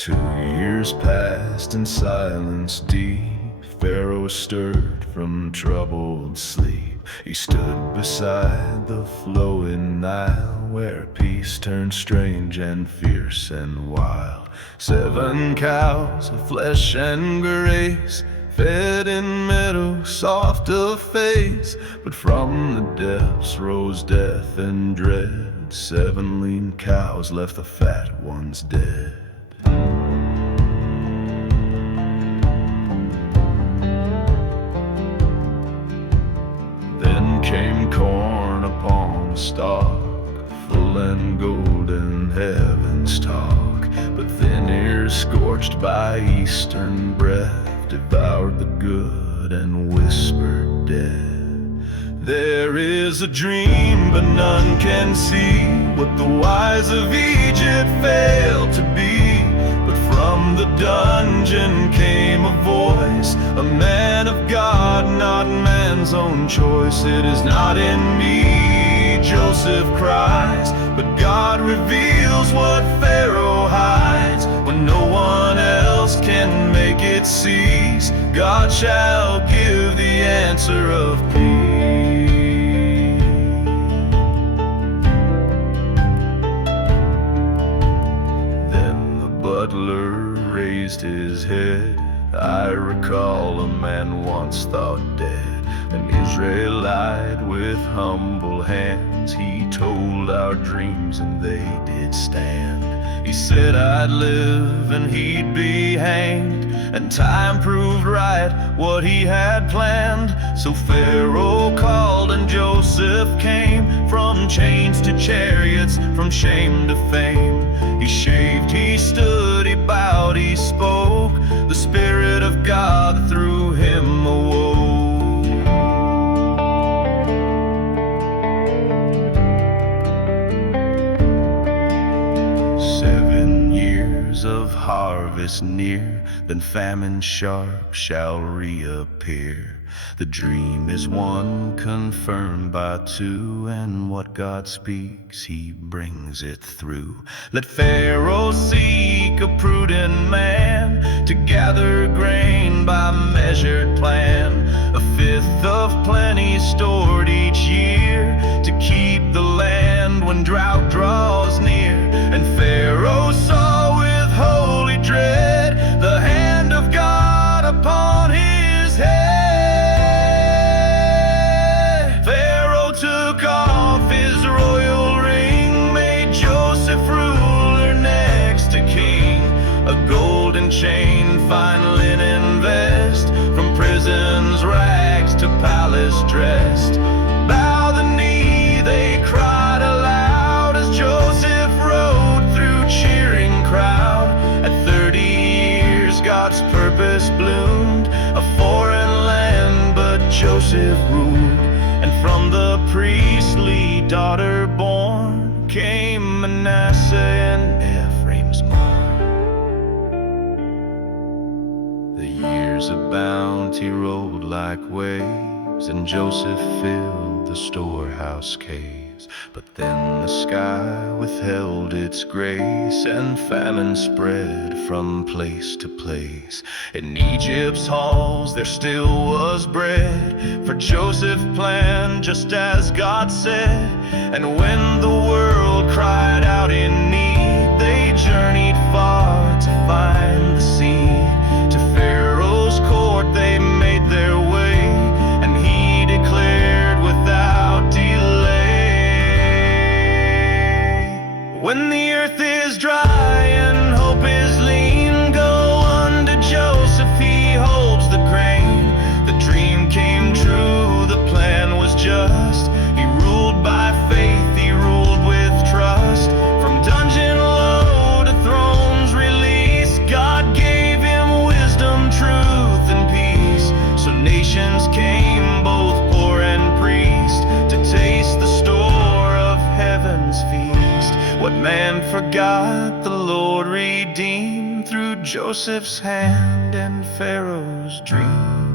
2 years passed in silence deep. Pharaoh stirred from troubled sleep. He stood beside the flowing Nile, where peace turned strange and fierce and wild. 7 cows of flesh and grace fed in meadow soft of face, but from the depths rose death and dread. 7 lean cows left the fat ones dead. Then came corn upon the stalk, full and golden heaven's talk. But thin ears scorched by eastern breath devoured the good and whispered dead. There is a dream, but none can see what the wise of Egypt failed to be. But from the dungeon came a voice, a man of God, not man's own choice. It is not in me, Joseph cries, but God reveals what Pharaoh hides. When no one else can make it cease, God shall give the answer of peace. Butler raised his head. I recall a man once thought dead, an Israelite with humble hands. He told our dreams and they did stand. He said I'd live and he'd be hanged, and time proved right what he had planned. So Pharaoh called and Joseph came, from chains to chariots, from shame to fame. He shaved, he stood, he bowed, he spoke. The Spirit of God through him awoke. Of harvest near, then famine sharp shall reappear. The dream is one confirmed by 2, and what God speaks, he brings it through. Let Pharaoh seek a prudent man to gather grain by measured plan, 1/5 of plenty stored each year, to keep the land when drought draws near. And Pharaoh saw with holy dread the hand of God upon his head. Pharaoh took off his royal ring, made Joseph ruler next to king. A golden chain, fine linen vest, from prison's rags to palace dressed. Bow the knee, they cried aloud, as Joseph rode through cheering crowd. At 30 years God's purpose bloomed, a foreign land but Joseph ruled. And from the priestly daughter born came Manasseh and Ephraim's morn. The years of bounty rolled like waves, and Joseph filled the storehouse caves. But then the sky withheld its grace, and famine spread from place to place. In Egypt's halls there still was bread, for Joseph planned just as God said. And when the world cried out in need, they journeyed far to find the seed. To Pharaoh's court they made their way, and he declared without delay, when the earth is dry and hope is lean, go unto Joseph, he holds the grain. The dream came true, the plan was just. He ruled by faith, he ruled with trust. From dungeon low to throne's release, God gave him wisdom, truth, and peace. So nations came, both poor and priest, to taste the store of heaven's feast. What man forgot, the Lord redeemed, through Joseph's hand and Pharaoh's dream.